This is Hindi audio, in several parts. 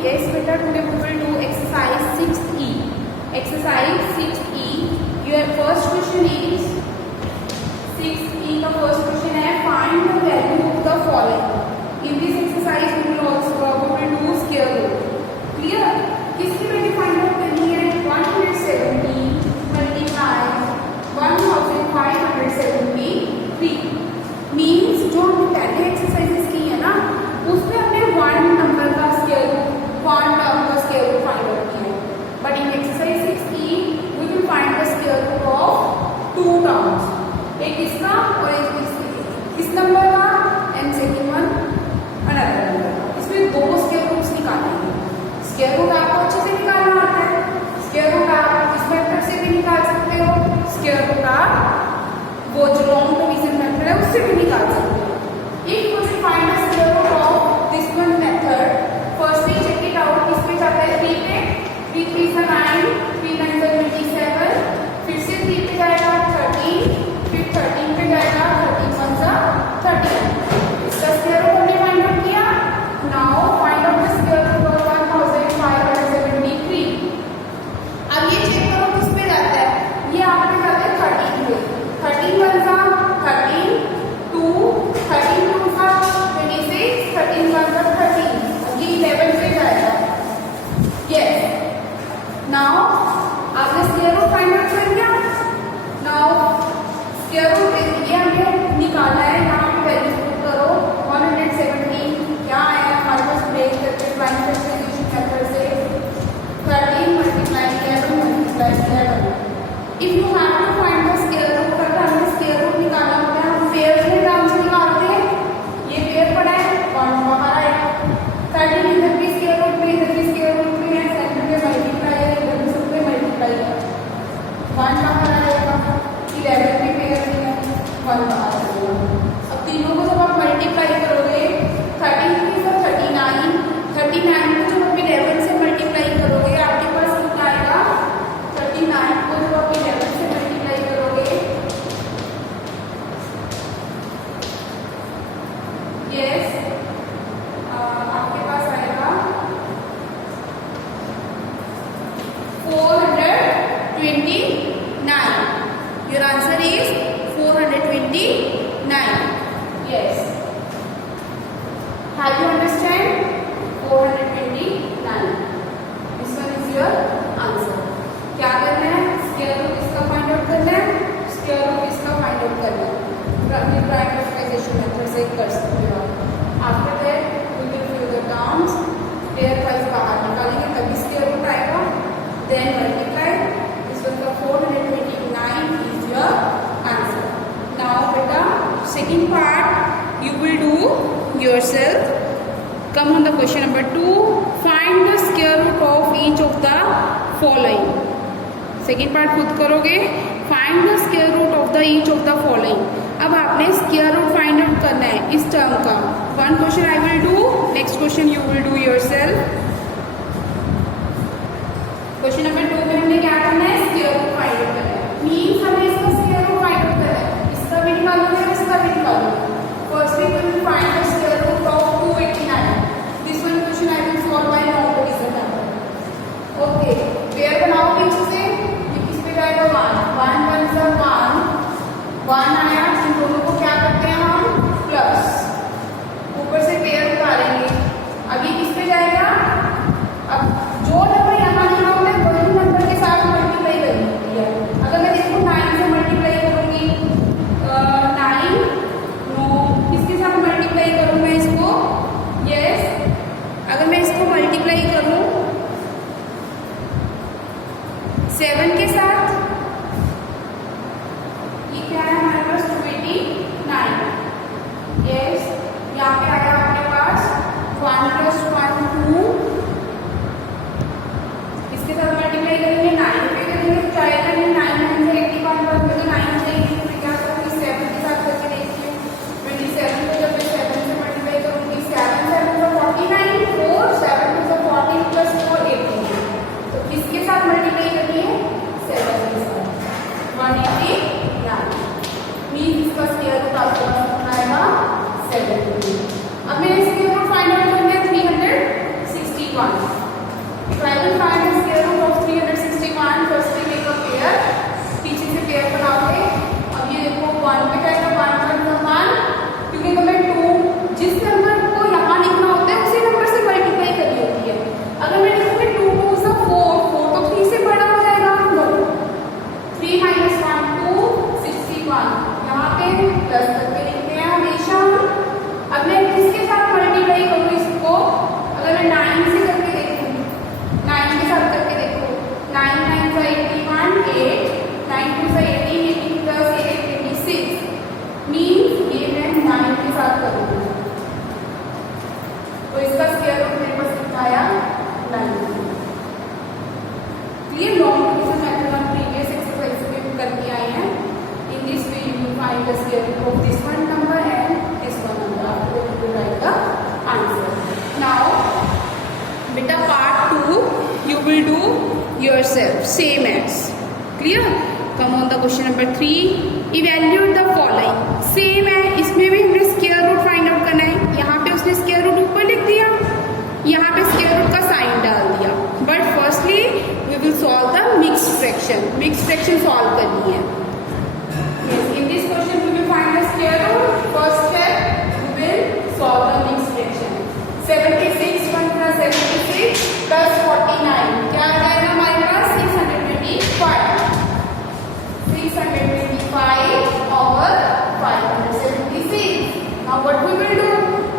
Yes beta, today we will do exercise 6E. Exercise 6E. Your first question is 6E का first question है find the value of the following. In this exercise we will do square root. Clear? किसकी वैल्यू फाइंड आउट करनी है? 170 multiply 1573 मीन्स जो हमने पहले एक्सरसाइजेस की है ना उसमें हमने वन नंबर का स्क्वायर रूट वन टर्म का स्क्वायर रूट फाइंड आउट किया, but in exercise 6E we will find the square root of two terms, एक इसका और एक इस नंबर का and second one another number. इसमें दो स्क्वायर रूट्स निकालेंगे। स्क्वायर रूट आपको अच्छे से निकालना आता है। स्क्वायर रूट आप इस मेथड से भी निकाल सकते हो, स्क्वायर रूट आप वो जो लॉन्ग डिवीजन मेथड है उससे भी निकाल सकते हो। If you will find the square root of this one method, firstly check it out. किस पे जाता है? 3 पे। 3 3 9, 3 9 27, फिर से 3 पे जाएगा 13, फिर 13 पे जाएगा 13 1 13। इसका स्क्वायर रूट हमने फाइंड आउट किया। Now find out the square root of 1573। अब ये चेक करो किस पे जाता है। ये आपके जाता है 13 पे। 13 1 13, 2 13 2 26, 13 1 13। अब ये 11 पे जाएगा। यस, नाउ आपने स्क्वायर रूट फाइंड आउट कर लिया। नाउ स्क्वायर रूट ये हमने निकाला है, यहाँ पे वैल्यू पुट करो। 117 क्या आया हमारे पास? ब्रेक करके फाइंड सब्स्टिट्यूशन मेथड से 13 multiply 11 multiply 11। If you have to find the square root, अगर हमें स्क्वायर रूट निकालना होता है हम पेयर्स में टर्म से निकालते हैं। ये पेयर पड़ा है, 1 बाहर आएगा। 13 इधर भी स्क्वायर रूट में, इधर भी स्क्वायर रूट में है, सेंटर में मल्टीप्लाई है, इधर भी सब पे मल्टीप्लाई है। 1 बाहर आएगा। 11 भी पेयर में है, 1 बाहर आएगा। अब तीनों को जब आप मल्टीप्लाई करोगे 13 39 39 को जब आप 11 से मल्टीप्लाई करोगे आपके पास कितना आएगा? 39 को जब आप 11 से मल्टीप्लाई करोगे, यस, आपके पास आएगा 429। Your answer is 429। Yes, have you understand? 429। This one is your answer. क्या करना है? स्क्वायर रूट इसका फाइंड आउट करना है, स्क्वायर रूट इसका फाइंड आउट करना है। अपनी प्राइम फैक्टराइजेशन मेथड से कर सकते हो। After that we will fill the terms, pairwise बाहर निकालेंगे तभी स्क्वायर रूट आएगा, देन मल्टीप्लाई। दिस वन का 429 इज योर आंसर। नाउ बेटा second part you will do yourself. Come on the question number 2. Find the square root of each of the following. Second part खुद करोगे। Find the square root of the each of the following. अब आपने square root find out करना है इस टर्म का। One question I will do, next question you will do yourself. Question number 2 में हमने क्या करना है? square root find out करना है। Means हमें इसका square root find out करना है। इसका भी निकालोगे, इसका भी निकालोगे। Firstly, we will find the square root of 289. This one question I will solve by long division method. Okay, pair बनाओ पीछे से। ये किस पे जाएगा? 1 1 1 आया। इन दोनों को क्या करते हैं हम? प्लस। ऊपर से पेयर उतारेंगे। अब ये किस पे जाएगा? अब जो नंबर यहाँ लिखा होता है वही number the square root of this one number and this one number. After that you will write the answer. Now beta part 2 you will do yourself same as. Clear? Come on the question number 3. Evaluate the following. Same है, इसमें भी हमने स्क्वायर रूट फाइंड आउट करना है. यहाँ पे उसने स्क्वायर रूट ऊपर लिख दिया, यहाँ पे स्क्वायर रूट का साइन डाल दिया. But firstly we will solve the mixed fraction. Mixed fraction solve करनी है. In this question we will find the square root. First step we will solve the mixed fraction. 76 1 + 76 + 49 क्या आ जाएगा हमारे पास? 625. 625 over 576. Now what we will do?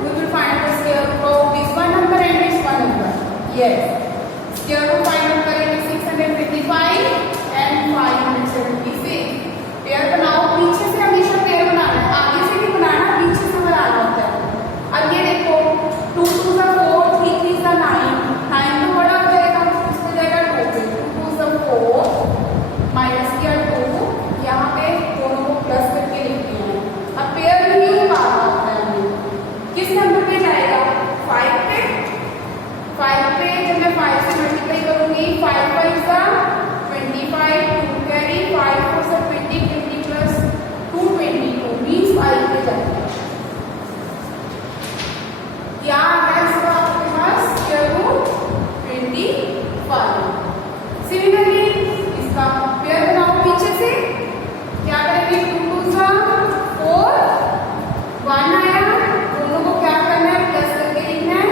We will find the square root of this one number and this one number. Yes. Square root find out करेंगे 625 and 576. पेयर बनाओ. पीछे से हमेशा पेयर बनाना है, आगे से भी बनाना, पीछे से बनाना होता है. अब ये देखो 2 2 सा 4, 3 3 सा 9. 9 तो बड़ा हो जाएगा, इसमें जाएगा 2 पे. 2 सा 4 माइनस किया 2. यहाँ पे दोनों को प्लस करके लिखते हैं. अब पेयर न्यू बार होता है. किस नंबर पे जाएगा? 5 पे. 5 पे जब मैं 5 से मल्टीप्लाई करूंगी 5 5 सा 25, 2 कैरी 5 4 सा 20, 20 प्लस 2 22 मीन्स 5 पे जाएगा. क्या है इसका आपके पास? Square root 25. सिमिलरली इसका पेयर बनाओ पीछे से. क्या करेंगे? 2 2 सा 4 1 आया. दोनों को क्या करना है? प्लस करके लिखना है.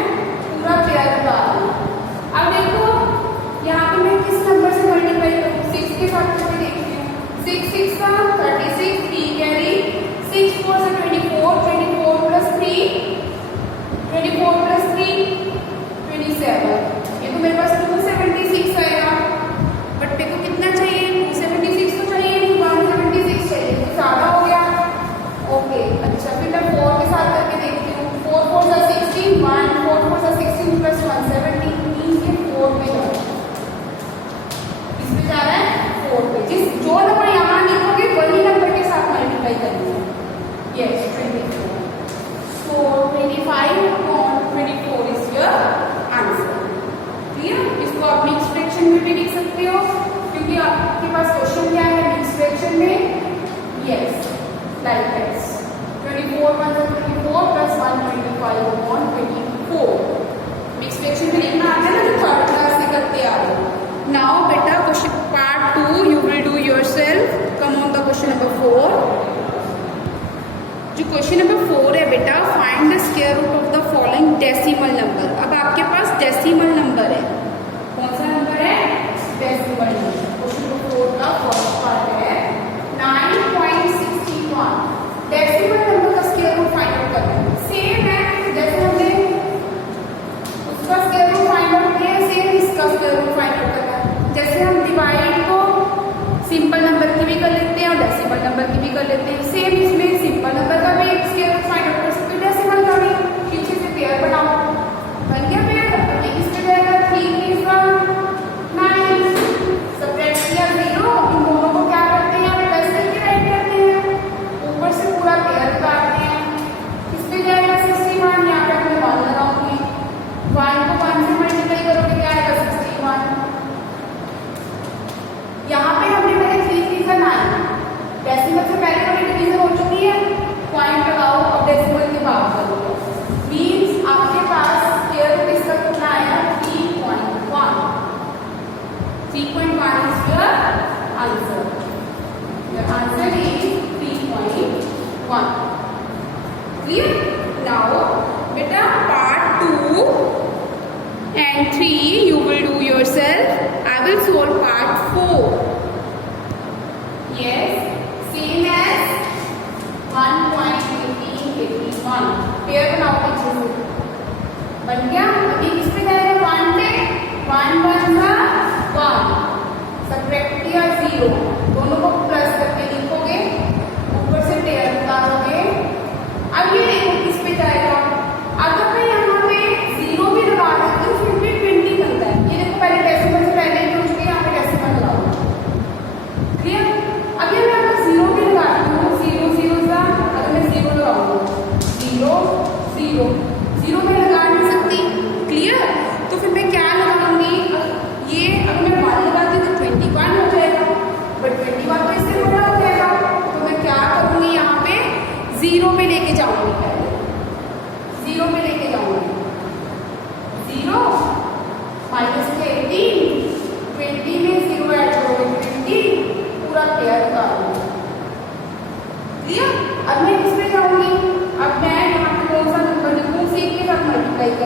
पूरा पेयर डालना. अब देखो यहाँ पे मैं किस नंबर से मल्टीप्लाई करूँ? 6 के साथ करके देखते हैं. 6 6 सा 36, 3 कैरी 6 4 सा 24, 24 प्लस 3 24 प्लस 3 27. ये तो मेरे पास 276 आएगा. बट मेरे को कितना चाहिए? 276 तो चाहिए नहीं, 176 चाहिए. तो ज़्यादा हो गया. ओके अच्छा, फिर मैं 4 के साथ करके देखती हूँ. 4 4 सा 16, 1 4 4 सा 16 प्लस 170 मीन्स ये 4 पे जा रहा है. किस पे जा रहा है? 4 पे. जिस जो नंबर यहाँ लिखोगे वही नंबर के साथ मल्टीप्लाई करेंगे. Yes 24. So 25 upon 24 is your answer. Clear? इसको आप मिक्स फ्रैक्शन में भी लिख सकते हो, क्योंकि आपके पास क्वेश्चन क्या है मिक्स फ्रैक्शन में. Yes like this. 24 1 + 24 + 125 upon 24. Mix fraction में लिखना आता है ना, जो थर्ड क्लास से करते आ रहे हो. नाउ बेटा question part 2 you will do yourself. Come on the question number 4. जो क्वेश्चन नंबर 4 है बेटा, find the square root of the following decimal number. अब आपके पास डेसिमल नंबर है. कौन सा नंबर है? Decimal number. क्वेश्चन नंबर 4 का फर्स्ट पार्ट है 9.61. डेसिमल नंबर का स्क्वायर रूट फाइंड आउट करना है. सेम है जैसे हमने उसका स्क्वायर रूट फाइंड आउट किया, सेम इसका स्क्वायर रूट फाइंड आउट करना है. जैसे हम डिवाइड को सिंपल नंबर की भी कर लेते हैं और डेसिमल नंबर की भी कर लेते हैं. सेम इसमें सिंपल नंबर का भी स्क्वायर रूट फाइंड आउट कर सकते हो, डेसिमल का भी. पीछे से पेयर बनाओ. बन गया पेयर. अब किस पे जाएगा? 3 3 सा 9. सब्ट्रैक्ट किया 0. इन दोनों को क्या करते हैं? प्लस करके राइट करते हैं. ऊपर से पूरा पेयर काटते हैं. किस पे जाएगा? 61. यहाँ पे मैं 1 लगाऊंगी. 1 को 1 से मल्टीप्लाई करोगे क्या आएगा? 61. यहाँ पे हमने पहले 3 3 सा 9. डेसिमल से पहले वाली डिवीजन हो चुकी है. पॉइंट लगाओ और डेसिमल के बाद करो. मीन्स आपके पास स्क्वायर रूट इसका कितना आया? 3.1. 3.1 is your answer. Your answer is 3.1. Clear? Now बेटा part 2 and 3 you will do yourself. I will solve part 4. Yes, same as 1.1881. Pair बनाओ पीछे से. बन गया. अभी किस पे जाएगा? 1 पे. 1 1 सा 1. सब्ट्रैक्ट किया 0. दोनों को प्लस करके लिखोगे. ऊपर से पेयर उतारोगे. अब ये देखो किस पे जाएगा. अगर मैं यहाँ पे 0 भी लगा देती हूँ फिर भी 20 बनता है. ये देखो पहले डेसिमल से पहले ही हो चुकी है. यहाँ पे डेसिमल लगाओ. क्लियर? अगर मैं अगर 0 भी लगाती हूँ 0 0 सा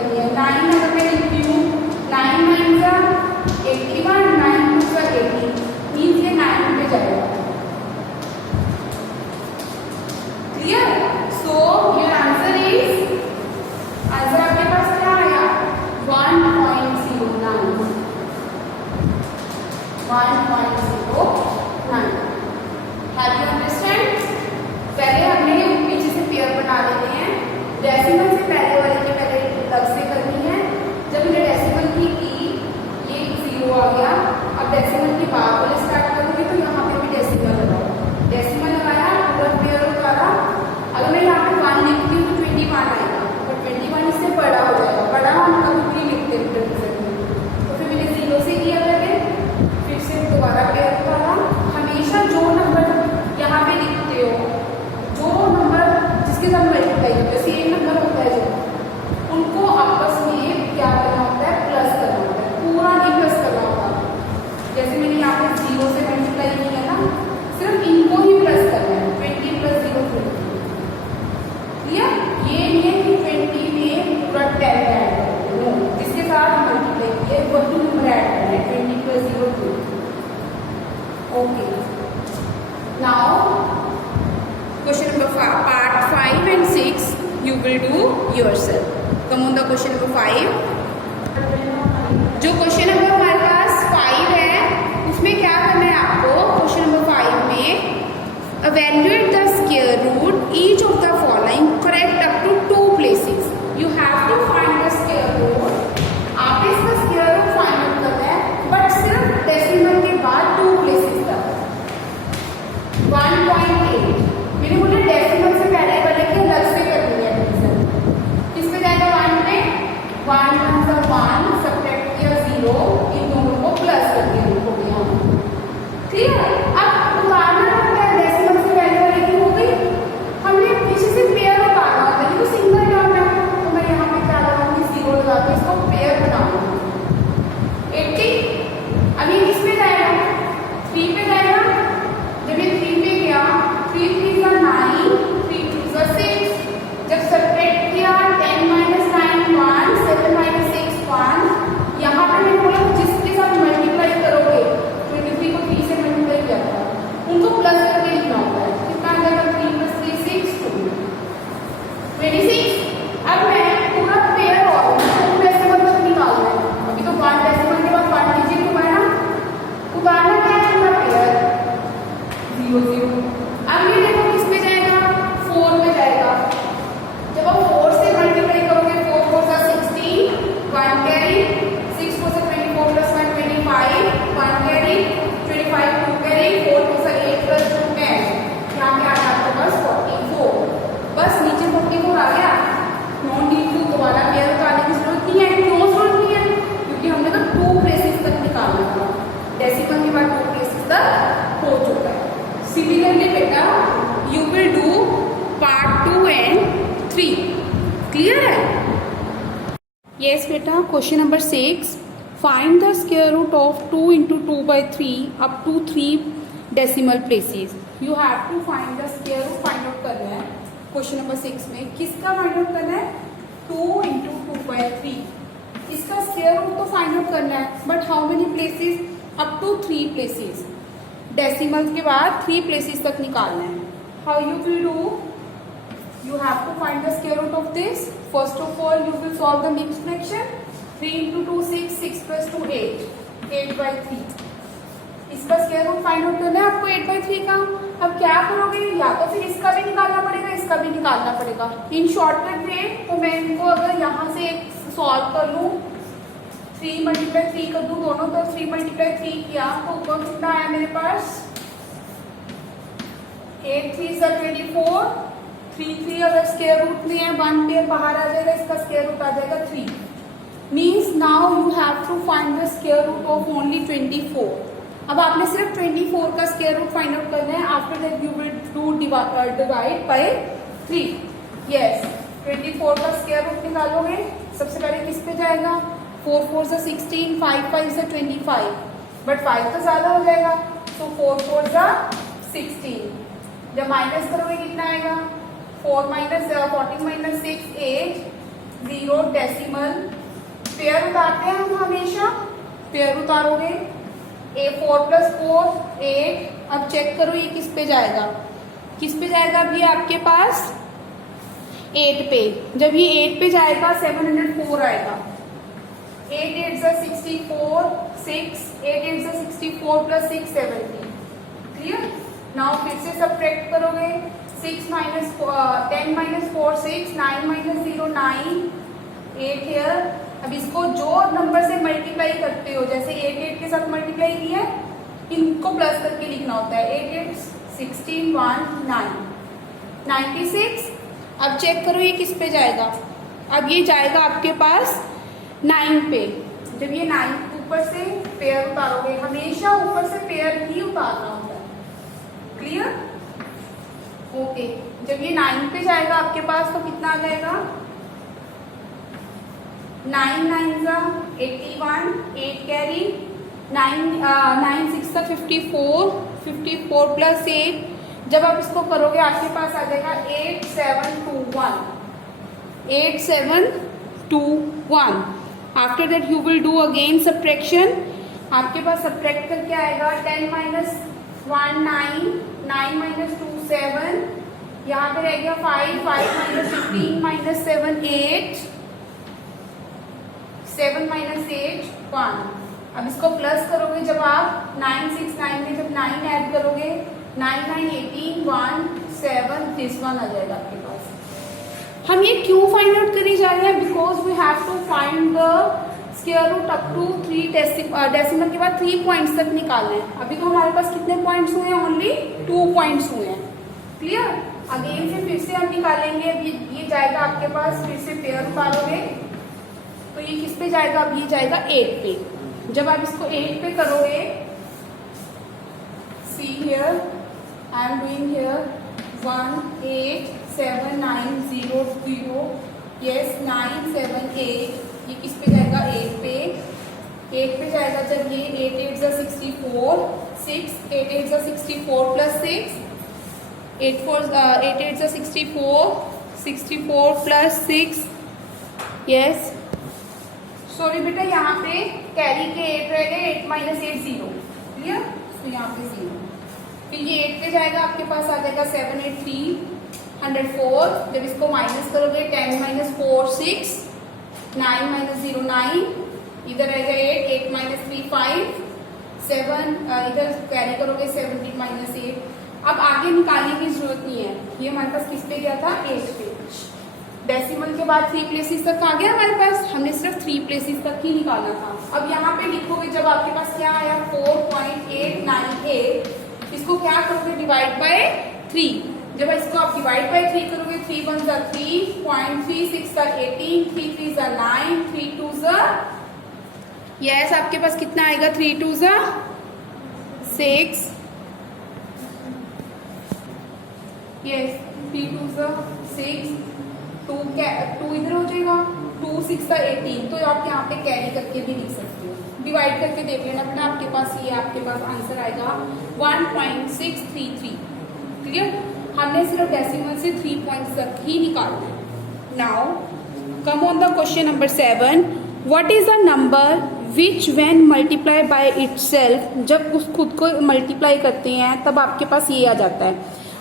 करनी है। 9 अगर मैं लिखती हूँ 9 9 का 81, 9 2 का 80, मीन्स ये 9 पे जाएगा। Clear? So your answer is, answer आपके पास क्या आया? 1.09, 1.09। Have you understand? पहले हमने पीछे से पेयर बना लेते हैं। डेसिमल से पहले वाले के पहले अलग से करनी है। जब मैंने डेसिमल की ये 0 आ गया। अब डेसिमल की बाद वाले स्टार्ट करूंगी तो यहाँ पे भी डेसिमल लगाओ। डेसिमल लगाया, पूरा पेयर उतारा। अगर मैं यहाँ पे 1 लिखती हूँ तो 21 आएगा, पर 21 इससे बड़ा हो जाएगा। बड़ा हम कभी लिखते हैं, तो फिर मैंने 0 से किया पहले, फिर से दोबारा पेयर उतारा। हमेशा जो नंबर यहाँ पे लिखते हो, जो नंबर जिसके साथ मल्टीप्लाई करते हो, सेम नंबर होता है जो, उनको आपस में क्या करना होता है? प्लस करना होता है। पूरा नहीं प्लस करना होता। जैसे मैंने यहाँ पे 0 से मल्टीप्लाई किया ना, सिर्फ इनको ही प्लस करना है। 20 + 0 20। क्लियर? ये नहीं है कि 20 में पूरा 10 ऐड करो, जिसके साथ मल्टीप्लाई किया वही नंबर ऐड करना है। 20 + 0 20। Okay, now question number part 5 and 6 you will do yourself. Come on the question number 5. जो क्वेश्चन नंबर हमारे पास 5 है, उसमें क्या करना है आपको? क्वेश्चन नंबर 5 में evaluate the square root each of the following correct up to 2 places. You have to find the square root. आप इसका square root find out करना है, बट सिर्फ डेसिमल के बाद 2 places तक। 1.8 मैंने बोला डेसिमल से पहले वाले की अलग से करनी है। किस पे जाएगा? 1 पे। 1 1 का 1 सब्ट्रैक्ट किया 0, इन दोनों को प्लस कर दिया, हो गया। क्लियर? अब उतारना होता है, डेसिमल से पहले वाले की हो गई। हमने पीछे से पेयर उतारना होता है, ये तो सिंगल टर्म है, तो मैं यहाँ पे क्या लगाऊंगी? 0 लगा के इसको पेयर बनाऊंगी। 80। अब ये किस पे जाएगा? 3 पे जाएगा। जब ये 3 पे गया, 3 3 का 9, 3 2 का 6। जब सब्ट्रैक्ट किया 10 - 9 1, 7 - 6 1। यहाँ पे मैंने बोला जिसके साथ मल्टीप्लाई करोगे, 23 को 3 से मल्टीप्लाई किया था, उनको प्लस करके लिखना होता है। कितना आ जाएगा? 3 + 3 6 2 26। अब मैं पूरा पेयर और 2 डेसिमल तक निकालना है। अभी तो 1 डेसिमल के बाद 1 डिजिट हुआ है ना, उतारना क्या है? पूरा पेयर 0 0। अब ये देखो किस पे जाएगा? 4 में जाएगा। जब आप 4 से मल्टीप्लाई करोगे, 4 4 सा 16, 1 कैरी, 6 4 सा 24 + 1 25, 1 कैरी, 25 2 कैरी, 4 2 सा 8 + 2 10। यहाँ पे आ गया आपके पास 44। बस नीचे 44 आ गया। नो नीड टू दोबारा पेयर उतारने की जरूरत नहीं है, क्यों जरूरत नहीं है? क्योंकि हमने तो 2 प्लेसेस तक निकालना था। डेसिमल के बाद 2 प्लेसेस तक हो चुका है। Similarly, बेटा, you will do part 2 and 3. Clear है? Yes, बेटा. Question number 6. Find the square root of 2 × 2/3 up to 3 decimal places. You have to find the square root. Find out करना है. Question number 6 में किसका find out करना है? 2 × 2/3. इसका square root तो find out करना है, but how many places? Up to 3 places. Decimal के बाद 3 प्लेसेस तक निकालना है। How you will do? You have to find the square root of this. First of all you will solve the mixed fraction. 3 × 2 6, 6 + 2 8, 8/3। इसका स्क्वायर रूट फाइंड आउट करना है आपको 8/3 का। अब क्या करोगे? या तो फिर इसका भी निकालना पड़ेगा, इसका भी निकालना पड़ेगा। इन शॉर्टकट वे तो मैं इनको अगर यहाँ से सॉल्व कर लूँ, 3 × 3 कर दूं दोनों तरफ, 3 × 3 किया तो ऊपर कितना आया मेरे पास? 8 3 = 24। 3 3 अगर स्क्वायर रूट में है, 1 पेयर बाहर आ जाएगा, इसका स्क्वायर रूट आ जाएगा 3। Means now you have to find the square root of only 24। अब आपने सिर्फ 24 का स्क्वायर रूट फाइंड आउट करना है। After that you will do divide by 3। Yes, 24 का स्क्वायर रूट निकालोगे। सबसे पहले किस पे जाएगा? 4 4 सा 16, 5 5 सा 25, बट 5 तो ज्यादा हो जाएगा, तो 4 4 सा 16। जब माइनस करोगे कितना आएगा? 14 - 6 8, 0 डेसिमल। पेयर उतारते हैं हम हमेशा, पेयर उतारोगे। 4 + 4 8। अब चेक करो ये किस पे जाएगा, किस पे जाएगा अभी आपके पास 8 पे। जब ये 8 पे जाएगा 704 आएगा। 8 8 ज़ा 64 6 8 8 ज़ा 64 + 6 70। क्लियर। नाउ फिर से सब्ट्रैक्ट करोगे। 6 - 10 - 4 6 9 - 0 9 8 हियर। अब इसको जो नंबर से मल्टीप्लाई करते हो, जैसे 8 8 के साथ मल्टीप्लाई किया है, इनको प्लस करके लिखना होता है। 8 8 16 1 9 96। अब चेक करो ये किस पे जाएगा। अब ये जाएगा आपके पास 9 पे। जब ये 9 ऊपर से पेयर उतारोगे, हमेशा ऊपर से पेयर ही उतारना होता है। क्लियर। ओके। जब ये 9 पे जाएगा आपके पास तो कितना आ जाएगा 9 9 ज़ा 81 8 कैरी। 9 6 ज़ा 54 54 + 8। जब आप इसको करोगे आपके पास आ जाएगा 8 7 2 1 8 7 2 1। After that you will do again subtraction. आपके पास सब्ट्रैक्ट करके आएगा 10 - 1 9 9 - 2 7। यहाँ पे रह गया 5 5 - 15 - 7 8 7 - 8 1। अब इसको प्लस करोगे जब आप 9 6 9 में जब 9 ऐड करोगे 9 9 18 1 7 दिस 1 आ जाएगा आपके पास। हम ये क्यों फाइंड आउट करने जा रहे हैं, because we have to find the square root up to 3 decimal के बाद 3 पॉइंट्स तक निकालना है। अभी तो हमारे पास कितने पॉइंट्स हुए हैं, ओनली 2 पॉइंट्स हुए हैं। क्लियर। अगेन से फिर से हम निकालेंगे। अब ये जाएगा आपके पास, फिर से पेयर उतारोगे तो ये किस पे जाएगा, अब ये जाएगा 8 पे। जब आप इसको 8 पे करोगे, see here I am doing here 1 8 7 9 0 0 yes 9 7 8। ये किस पे जाएगा 8 पे। 8 पे जाएगा जब ये 8 8 ज़ा 64 6 8 8 ज़ा 64 + 6 8 8 ज़ा 64 64 + 6 यस। सॉरी बेटा, यहाँ पे कैरी के 8 रह गए। 8 - 8 0। क्लियर। तो यहाँ पे 0। फिर ये 8 पे जाएगा आपके पास आ जाएगा 7 8 3 104। जब इसको माइनस करोगे 10 - 4 6 9 - 0 9। इधर रहेगा 8 8 - 3 5 7। इधर कैरी करोगे 70 - 8। अब आगे निकालने की जरूरत नहीं है, ये हमारे पास किस पे गया था 8 पे। डेसिमल के बाद 3 प्लेसेस तक आ गया हमारे पास, हमने सिर्फ 3 प्लेसेस तक ही निकालना था। अब यहाँ पे लिखोगे जब आपके पास क्या आया 4.898। इसको क्या करोगे डिवाइड बाय 3। जब इसको आप डिवाइड बाय 3 करोगे 3 1 ज़ा 3 0.3 6 ज़ा 18 3 3 ज़ा 9 3 2 ज़ा यस आपके पास कितना आएगा 3 2 ज़ा 6 यस 3 2 ज़ा 6 2 इधर हो जाएगा 2 6 ज़ा 18। तो आप यहाँ पे कैरी करके भी लिख सकते हो, डिवाइड करके देख लेना बेटा। आपके पास ये आपके पास आंसर आएगा 1.633। क्लियर। हमने सिर्फ डेसिमल से 3 पॉइंट्स तक ही निकालना है। Now come on the question number 7। What is the number which when multiply by itself, जब उस खुद को मल्टीप्लाई करते हैं तब आपके पास ये आ जाता है।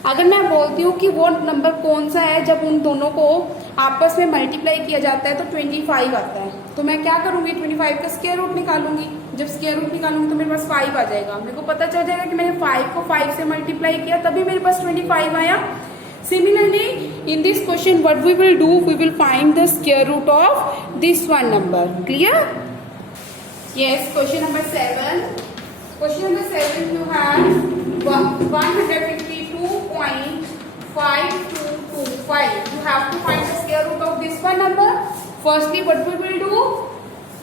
अगर मैं बोलती हूँ कि वो नंबर कौन सा है जब उन दोनों को आपस में मल्टीप्लाई किया जाता है तो 25 आता है। तो मैं क्या करूँगी 25 का स्क्वायर रूट निकालूंगी। जब स्क्वायर रूट निकालूंगी तो मेरे पास 5 आ जाएगा। मेरे को पता चल जाएगा कि मैंने 5 को 5 से मल्टीप्लाई किया तभी मेरे पास 25 आया। Similarly in this question what we will do, we will find the square root of this one number. Clear. Yes. Question number 7। Question number 7 you have 152.5225. You have to find the square root of this one number. Firstly, what we will do?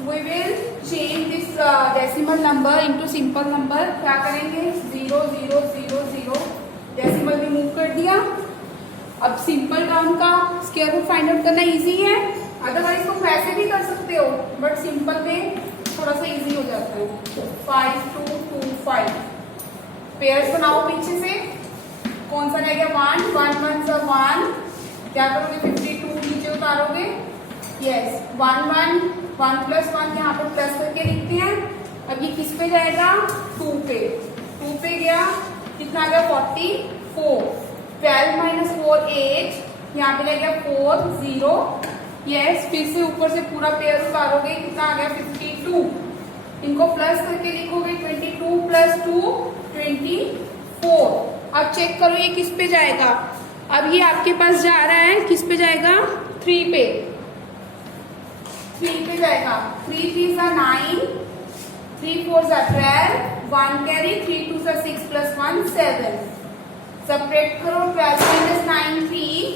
We will change this decimal number into simple number. क्या करेंगे 0 0 0 0 डेसिमल में मूव कर दिया। अब सिंपल टर्म का स्क्वायर रूट फाइंड आउट करना इजी है, अदरवाइज तुम वैसे भी कर सकते हो, बट सिंपल में थोड़ा सा इजी हो जाता है। 5 2 2 5 पेयर्स बनाओ पीछे से। कौन सा रहेगा 1 1 1 सा 1। क्या करोगे 52 नीचे उतारोगे यस 1 1 1 प्लस 1 यहाँ पे प्लस करके लिखते हैं। अब ये किस पे जाएगा 2 पे, 2 पे गया कितना आ गया 44, 12 माइनस 4 8, यहाँ पे लग गया 4 0। यस फिर से ऊपर से पूरा पेयर उतारोगे कितना आ गया 52, इनको प्लस करके लिखोगे 22 प्लस 2 24। अब चेक करो ये किस पे जाएगा, अब ये आपके पास जा रहा है किस पे जाएगा 3 पे, 3 पे जाएगा। 3 3 9, 3 4 12, 1 कैरी, 3 2 6 प्लस 1 7। सब्ट्रैक्ट करो 12 माइनस 9 3,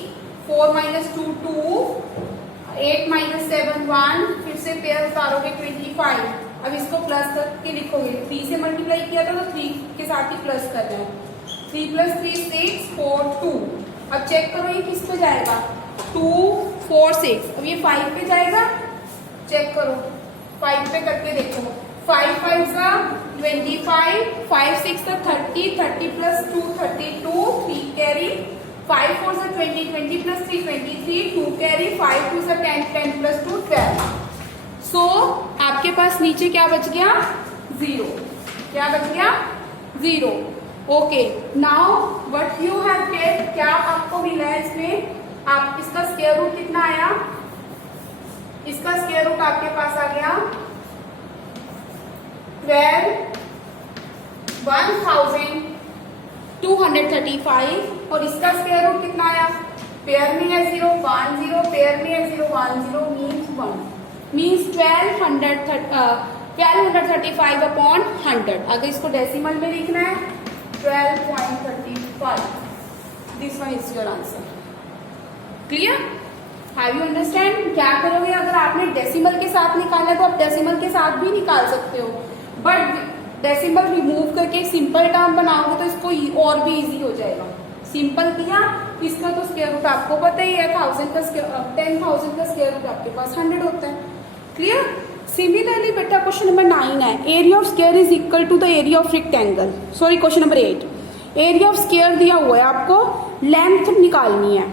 4 माइनस 2 2, 8 माइनस 7 1, फिर से पेयर उतारोगे 25। अब इसको प्लस करके लिखोगे, 3 से मल्टीप्लाई किया था तो 3 के साथ ही प्लस कर रहे हैं। 3 प्लस 3 6 4 2। अब चेक करो ये किस पे जाएगा 2 4 6। अब ये 5 पे जाएगा, चेक करो 5 पे करके देखो, 5 5 का 25, 5 6 का 30, 30 प्लस 2 32, 3 कैरी, 5 4 से 20, 20 प्लस 3 23, 2 कैरी, 5 2 से 10, 10 प्लस 2 12। सो आपके पास नीचे क्या बच गया 0, क्या बच गया 0। Okay now what you have get, क्या आपको मिला है इसमें, आप इसका स्क्वायर रूट कितना आया, इसका स्क्वायर रूट आपके पास आ गया 12,235 और इसका स्क्वायर रूट कितना आया, पेयर में है 0 1 0, पेयर में है 0 1 0 मीन्स 1, मीन्स 1235 अपॉन 100। अगर इसको डेसिमल में लिखना है 12.35, this one is your answer. Clear, have you understand. क्या करोगे अगर आपने डेसिमल के साथ निकाला है तो आप डेसिमल के साथ भी निकाल सकते हो, बट डेसिमल रिमूव करके सिंपल टर्म बनाओगे तो इसको और भी इजी हो जाएगा। सिंपल किया, इसका तो स्क्वायर रूट आपको पता ही है 1000 का 10,000 का स्क्वायर रूट आपके पास 100 होता है। क्लियर। सिमिलरली बेटा क्वेश्चन नंबर 9 है, area of square is equal to the area of rectangle. Sorry question number 8, area of square दिया हुआ है, आपको लेंथ निकालनी है।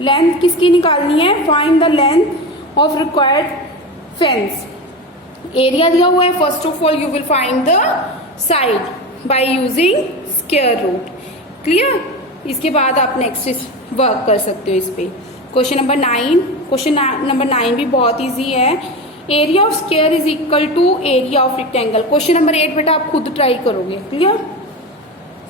लेंथ किसकी निकालनी है, find the length of required fence. Area दिया हुआ है, first of all you will find the side by using square root. Clear. इसके बाद आप नेक्स्ट वर्क कर सकते हो इस पे। क्वेश्चन नंबर 9, क्वेश्चन नंबर 9 भी बहुत इजी है। Area of square is equal to area of rectangle. Question number 8 बेटा आप खुद ट्राई करोगे। Clear.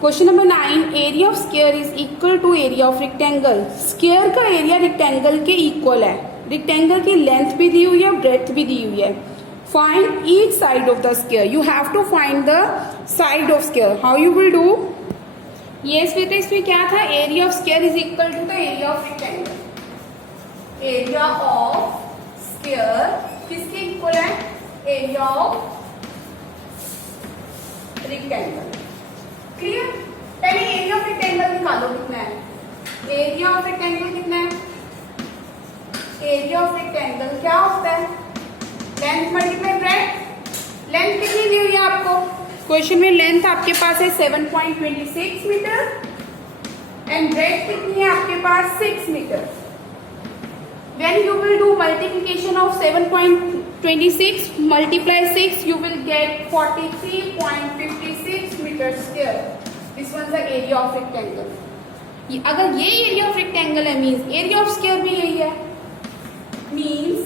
Question number 9, area of square is equal to area of rectangle. Square का एरिया रेक्टेंगल के इक्वल है। रेक्टेंगल की लेंथ भी दी हुई है, ब्रेड्थ भी दी हुई है। Find each side of the square. You have to find the side of square. How you will do, ये इसमें क्या था, area of square is equal to the area of rectangle. Area of square किसके इक्वल है, एरिया ऑफ रेक्टेंगल। क्लियर। पहले एरिया ऑफ रेक्टेंगल निकालो कितना है। एरिया ऑफ रेक्टेंगल कितना है, एरिया ऑफ रेक्टेंगल क्या होता है, लेंथ मल्टीप्लाई ब्रेड्थ। लेंथ कितनी दी हुई है आपको, क्वेश्चन में लेंथ आपके पास है 7.26 मीटर एंड ब्रेड्थ कितनी है आपके पास 6 metre. When you will do multiplication of 7.26 multiply 6, you will get 43.56 meters square. This one is the area of rectangle. अगर ये area of rectangle है means area of square भी यही है, means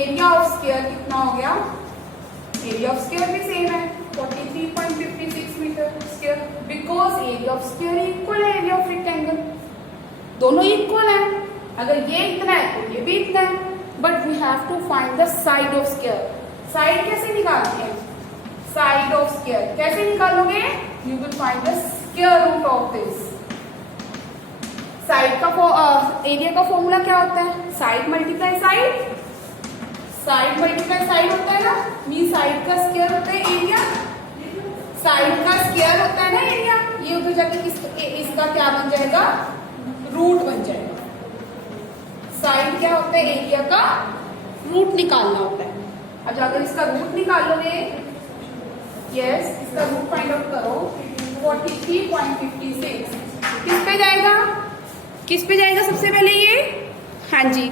area of square कितना हो गया, area of square भी सेम है 43.56 meter square because area of square equal है area of rectangle, दोनों equal है। अगर ये इतना है तो ये भी इतना है, but we have to find the side of square. Side कैसे निकालते हैं, साइड ऑफ स्क्वायर कैसे निकालोगे, you will find the square root of this. Side का एरिया का फॉर्मूला क्या होता है, side multiply side, side multiply side होता है ना, मीन साइड का स्क्वायर होता है एरिया, साइड का स्क्वायर होता है ना एरिया, ये उधर जाके इसका क्या बन जाएगा, रूट बन जाएगा। साइड क्या होता है, एरिया का रूट निकालना होता है। अब अगर इसका रूट निकालोगे, यस इसका रूट फाइंड आउट करो, 43.56 किस पे जाएगा, किस पे जाएगा सबसे पहले ये, हाँ जी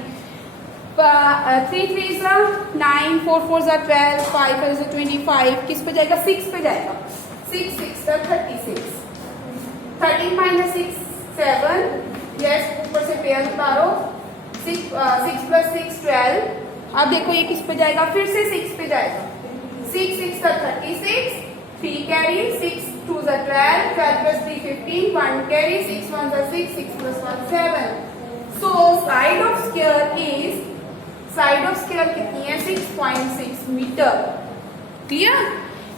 3 3 सा 9, 4 4 सा 12, 5 5 सा 25, किस पे जाएगा? 6 पे जाएगा। 6 6 सा 36, 13 माइनस 6 7, यस ऊपर से पेयर उतारो, 6 प्लस 6 12। अब देखो ये किस पे जाएगा? फिर से 6 पे जाएगा। 6 6 सा 36, 3 कैरी, 6 2 सा 12, 12 प्लस 3 15, 1 कैरी, 6 1 सा 6, 6 plus 1 7। So side of square कितनी है? 6.6 मीटर। क्लियर?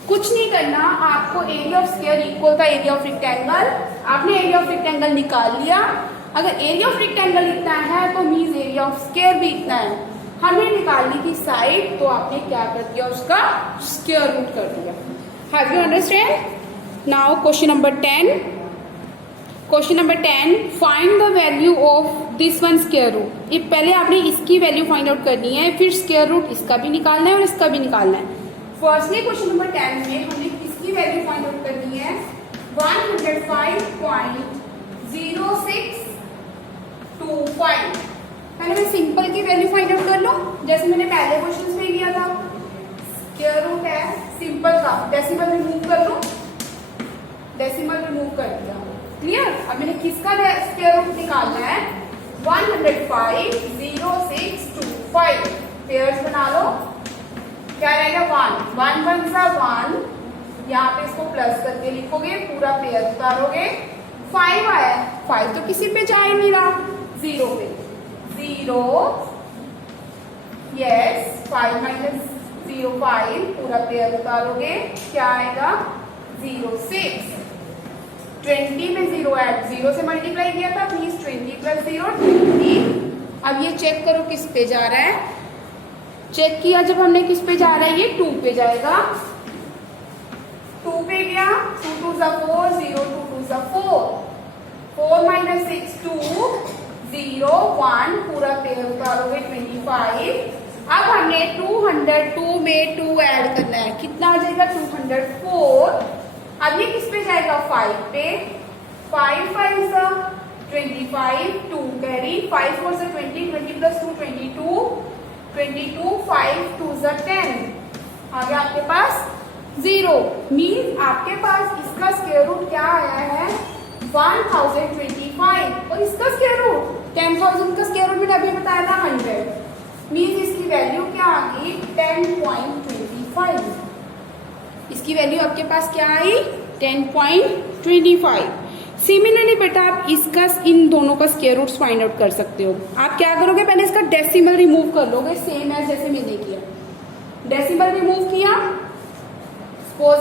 कुछ नहीं करना, आपको एरिया ऑफ स्क्वायर इक्वल था एरिया ऑफ रेक्टेंगल। आपने एरिया ऑफ रेक्टेंगल निकाल लिया। अगर एरिया ऑफ रेक्टेंगल इतना है तो मीन्स एरिया ऑफ स्क्वायर भी इतना है। हमने निकाल ली थी साइड, तो आपने क्या कर दिया? उसका स्क्वायर रूट कर दिया। Have you understand? Now question number 10। Question number 10, find the value of this one square root. ये पहले आपने इसकी वैल्यू फाइंड आउट करनी है, फिर स्क्वायर रूट इसका भी निकालना है और इसका भी निकालना है। फर्स्टली क्वेश्चन नंबर 10 में हमने किसकी वैल्यू फाइंड आउट करनी है? 105.0625। पहले मैं सिंपल की वैल्यू फाइंड आउट कर लो, जैसे मैंने पहले क्वेश्चन में किया था। स्क्वायर रूट है सिंपल का, डेसिमल रिमूव कर लो, डेसिमल रिमूव कर दिया। क्लियर? अब मैंने किसका स्क्वायर रूट निकालना है? 105.0625। पेयर्स बना लो, क्या रहेगा? 1 1 1 सा 1, यहाँ पे इसको प्लस करके लिखोगे, पूरा पेयर उतारोगे। 5 आया, 5 तो किसी पे जा ही नहीं रहा, 0 पे 0, यस 5 माइनस 0 5, पूरा पेयर उतारोगे, क्या आएगा? 0 6। 20 में 0 ऐड, 0 से मल्टीप्लाई किया था, प्लीज 20 प्लस 0 20। अब ये चेक करो किस पे जा रहा है। चेक किया जब हमने, किस पे जा रहा है? ये 2 पे जाएगा। 2 पे गया, 2 2 सा 4, 0 2 2 सा 4, 4 माइनस 6 2, 0 1, पूरा पेयर उतारोगे 25। अब हमने 202 में 2 ऐड करना है, कितना आ जाएगा? 204। अब ये किस पे जाएगा? 5 पे, 5 5 सा 25, 2 कैरी, 5 4 सा 20, 20 प्लस 2 22, 22 5 2 सा 10, आ गया आपके पास 0। मीन्स आपके पास इसका स्क्वायर रूट क्या आया है? 1025, और इसका स्क्वायर रूट 10,000 का स्क्वायर रूट मैंने अभी बताया था 100। मीन्स इसकी वैल्यू क्या आ गई? 10.25। इसकी वैल्यू आपके पास क्या आई? 10.25। सिमिलरली बेटा आप इसका, इन दोनों का स्क्वायर रूट्स फाइंड आउट कर सकते हो। आप क्या करोगे? पहले इसका डेसिमल रिमूव कर लोगे, सेम एज जैसे मैंने किया। डेसिमल रिमूव किया, फॉर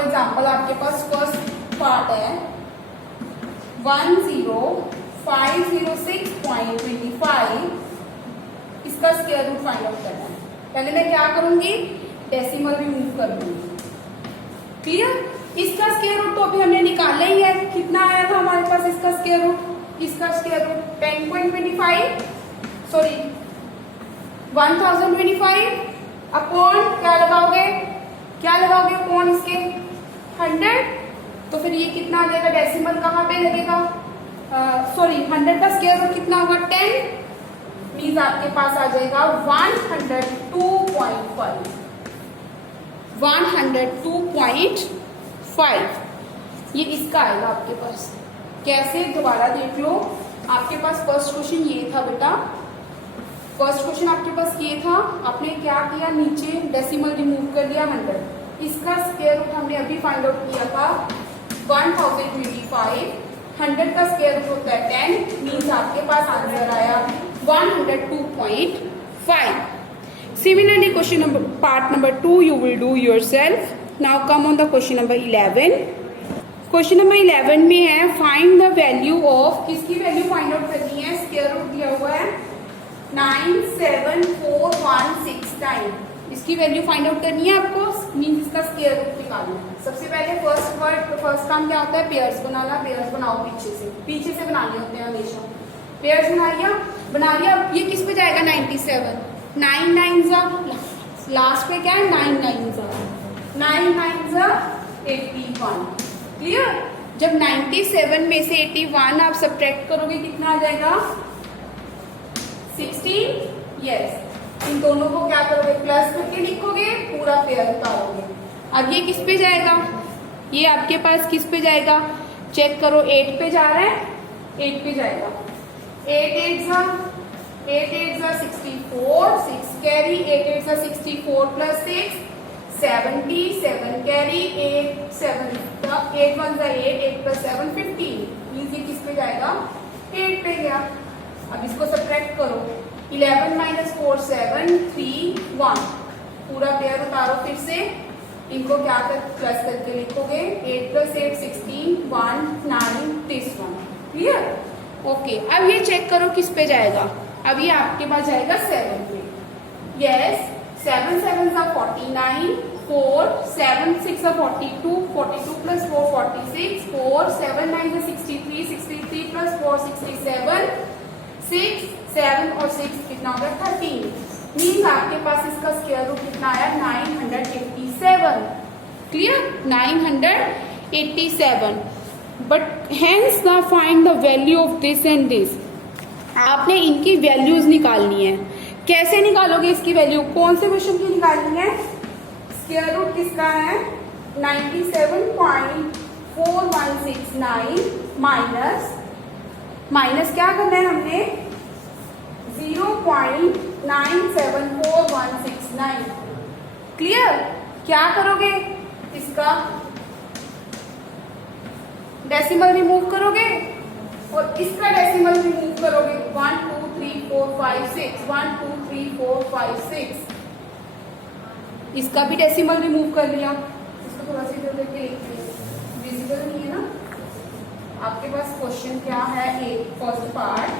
एग्जाम्पल आपके पास फर्स्ट पार्ट है 10506.25, इसका स्क्वायर रूट फाइंड आउट करना है। पहले मैं क्या करूंगी? डेसिमल रिमूव कर दूंगी। क्लियर? इसका स्क्वायर रूट तो अभी हमने निकाला ही है, कितना आया था हमारे पास इसका स्क्वायर रूट? इसका स्क्वायर रूट 10.25, सॉरी 1025 अपॉन क्या लगाओगे? क्या लगाओगे अपॉन इसके? 100। तो फिर ये कितना आ जाएगा? डेसिमल कहाँ पे लगेगा? सॉरी 100 का स्क्वायर रूट कितना होगा? 10। मीन्स आपके पास आ जाएगा 102.5। 102.5 ये इसका आएगा आपके पास। कैसे? दोबारा देख लो। आपके पास फर्स्ट क्वेश्चन ये था बेटा, फर्स्ट क्वेश्चन आपके पास ये था, आपने क्या किया? नीचे डेसिमल रिमूव कर दिया 100। इसका स्क्वायर रूट हमने अभी फाइंड आउट किया था 1025। 100 का स्क्वायर रूट होता है 10, मीन्स आपके पास आंसर आया 102.5। Similarly, question number part number 2 you will do yourself. Now come on the question number 11. Question number 11 में है find the value of, किसकी वैल्यू फाइंड आउट करनी है? स्क्वायर रूट दिया हुआ है 97416 टाइम, इसकी वैल्यू फाइंड आउट करनी है आपको। मीन्स इसका स्क्वायर रूट निकालना है। सबसे पहले फर्स्ट काम क्या होता है? पेयर्स बनाना। पेयर्स बनाओ पीछे से बनाने होते हैं हमेशा। पेयर्स बना लिया। ये किस पे जाएगा? 97, 9 9 जा, लास्ट पे क्या है? 9 9 जा, 9 9 जा 81। क्लियर? जब 97 में से 81 आप सब्ट्रैक्ट करोगे कितना आ जाएगा? 16, यस, इन दोनों को क्या करोगे, प्लस करके लिखोगे, पूरा पेयर उतारोगे। अब ये किस पे जाएगा, ये आपके पास किस पे जाएगा, चेक करो, 8 पे जा रहा है, 8 पे जाएगा। 8 8 जा 64, 6 कैरी, 8 8 जा 64 प्लस 6 70, 7 कैरी, 8 7 8 1 जा 8, 8 प्लस 7 15, मीन्स ये किस पे जाएगा, 8 पे गया। अब इसको सब्ट्रैक्ट करो, 11 माइनस 4 7 3 1, पूरा पेयर उतारो फिर से, इनको क्या कर प्लस करके लिखोगे, 8 plus 8 16 1 9 this one, clear. Okay, अब ये चेक करो किस पे जाएगा, अब ये आपके पास जाएगा 7 पे। यस, 7 7 जा 49, 4 7 6 जा 42, 42 प्लस 4 46, 4 7 9 जा 63, 63 प्लस 4 67, 6 7 और 6 कितना हो गया 13, मीन्स आपके पास इसका स्क्वायर रूट कितना आया 987, क्लियर, 987। बट हेंस ना find the value of this and this, आपने इनकी वैल्यूज निकालनी है। कैसे निकालोगे इसकी वैल्यू, कौन से क्वेश्चन की निकालनी है, स्क्वायर रूट किसका है 97.4169 माइनस क्या करना है हमने 0.974169, क्लियर। क्या करोगे, इसका डेसिमल रिमूव करोगे और इसका डेसिमल रिमूव करोगे, 1 2 3 4 5 6, 1 2 3 4 5 6, इसका भी डेसिमल रिमूव कर लिया। इसको थोड़ा सा इधर करके लिखते हैं, विजिबल नहीं है ना। आपके पास क्वेश्चन क्या है, एक फर्स्ट पार्ट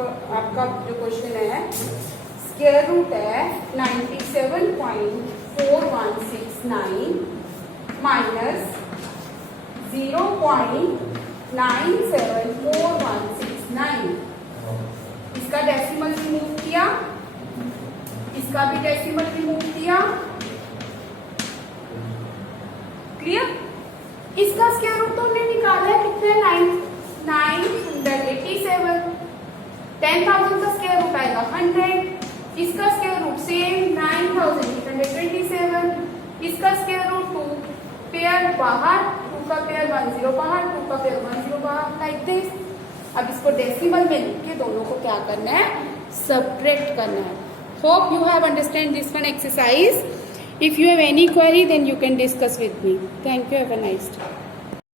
आपका जो क्वेश्चन है, स्क्वायर रूट है 97.4169 माइनस 0.974169, इसका डेसिमल रिमूव किया, इसका भी डेसिमल रिमूव किया, क्लियर। इसका स्क्वायर रूट तो हमने निकाला है, कितने 987, 10,000 का स्क्वायर रूट आएगा 100, इसका स्क्वायर रूट सेम 9,827, इसका स्क्वायर रूट 2, पेयर बाहर, 2 का पेयर 10 बाहर, 2 का पेयर 10 बाहर, लाइक दिस। अब इसको डेसिमल में लिख के दोनों को क्या करना है, सब्ट्रैक्ट करना है। Hope you have understand this one exercise. If you have any query, then you can discuss with me. Thank you. Have a nice day.